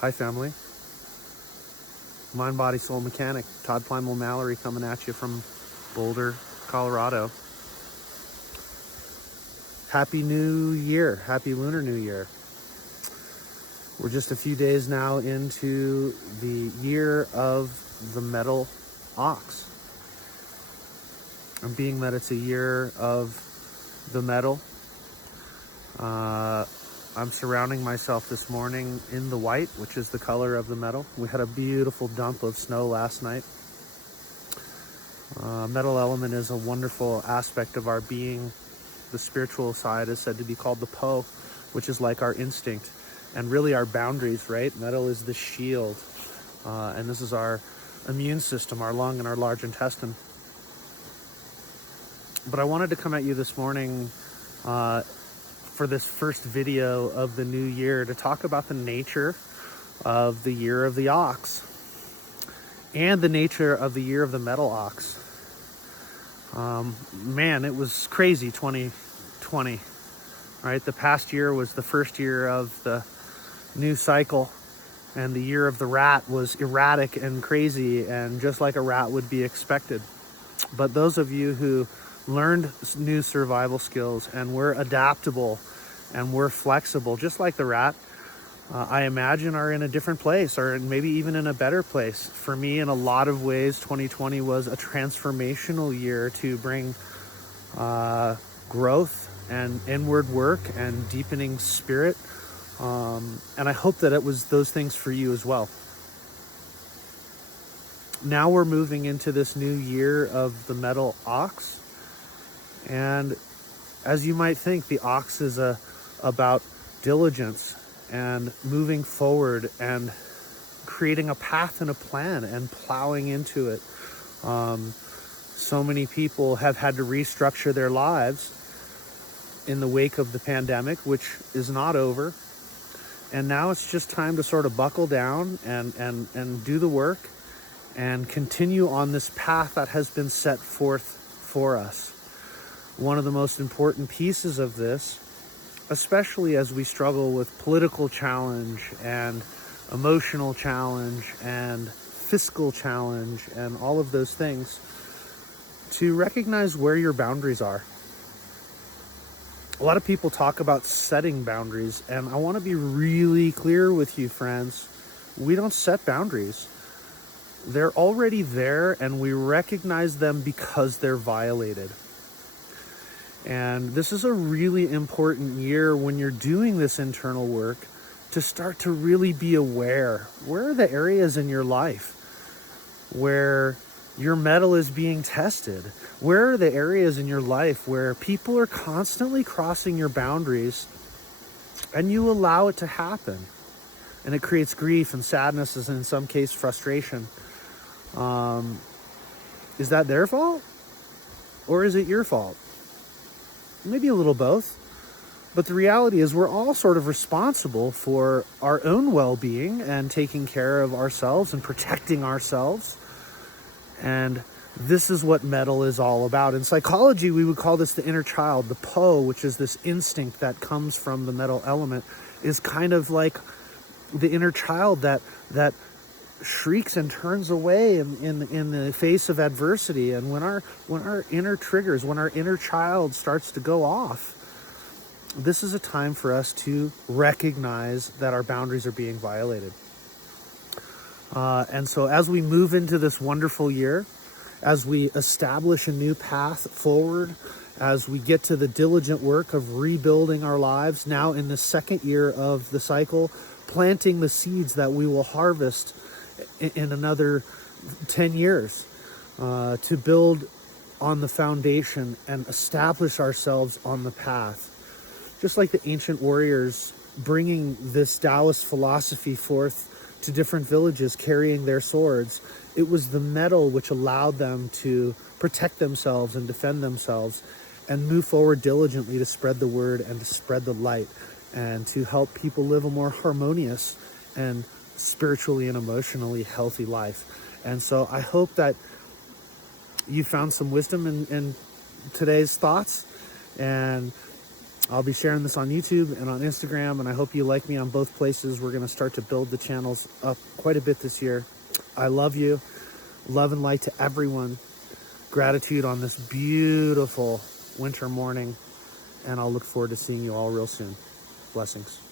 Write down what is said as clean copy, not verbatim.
Hi family, mind, body, soul mechanic, Todd Plymale-Mallory coming at you from Boulder, Colorado. Happy New Year, happy Lunar New Year. We're just a few days now into the year of the metal ox. And being that it's a year of the metal, I'm surrounding myself this morning in the white, which is the color of the metal. We had a beautiful dump of snow last night. Metal element is a wonderful aspect of our being. The spiritual side is said to be called the Po, which is like our instinct and really our boundaries, right? Metal is the shield, and this is our immune system, our lung and our large intestine. But I wanted to come at you this morning for this first video of the new year to talk about the nature of the year of the ox and the nature of the year of the metal ox. Man, it was crazy 2020, right? The past year was the first year of the new cycle, and the year of the rat was erratic and crazy, and just like a rat would be expected. But those of you who learned new survival skills and were adaptable and were flexible, just like the rat, I imagine are in a different place, or maybe even in a better place. For me, in a lot of ways, 2020 was a transformational year to bring growth and inward work and deepening spirit. And I hope that it was those things for you as well. Now we're moving into this new year of the metal ox. And as you might think, the ox is about diligence and moving forward and creating a path and a plan and plowing into it. So many people have had to restructure their lives in the wake of the pandemic, which is not over. And now it's just time to sort of buckle down and do the work and continue on this path that has been set forth for us. One of the most important pieces of this, especially as we struggle with political challenge and emotional challenge and fiscal challenge and all of those things, to recognize where your boundaries are. A lot of people talk about setting boundaries, and I want to be really clear with you, friends. We don't set boundaries. They're already there, and we recognize them because they're violated. And this is a really important year when you're doing this internal work to start to really be aware. Where are the areas in your life where your metal is being tested? Where are the areas in your life where people are constantly crossing your boundaries and you allow it to happen? And it creates grief and sadness, and in some case frustration. Is that their fault? Or is it your fault? Maybe a little both. But the reality is we're all sort of responsible for our own well-being and taking care of ourselves and protecting ourselves. And this is what metal is all about. In psychology, we would call this the inner child. The Po, which is this instinct that comes from the metal element, is kind of like the inner child that shrieks and turns away in the face of adversity. And when our inner triggers, when our inner child starts to go off, this is a time for us to recognize that our boundaries are being violated. And so as we move into this wonderful year, as we establish a new path forward, as we get to the diligent work of rebuilding our lives, now in the second year of the cycle, planting the seeds that we will harvest in another 10 years, to build on the foundation and establish ourselves on the path. Just like the ancient warriors bringing this Taoist philosophy forth to different villages carrying their swords, it was the metal which allowed them to protect themselves and defend themselves and move forward diligently to spread the word and to spread the light and to help people live a more harmonious and spiritually and emotionally healthy life. And so I hope that you found some wisdom in today's thoughts, and I'll be sharing this on YouTube and on Instagram, and I hope you like me on both places. We're going to start to build the channels up quite a bit this year. I love you. Love and light to everyone. Gratitude on this beautiful winter morning, and I'll look forward to seeing you all real soon. Blessings.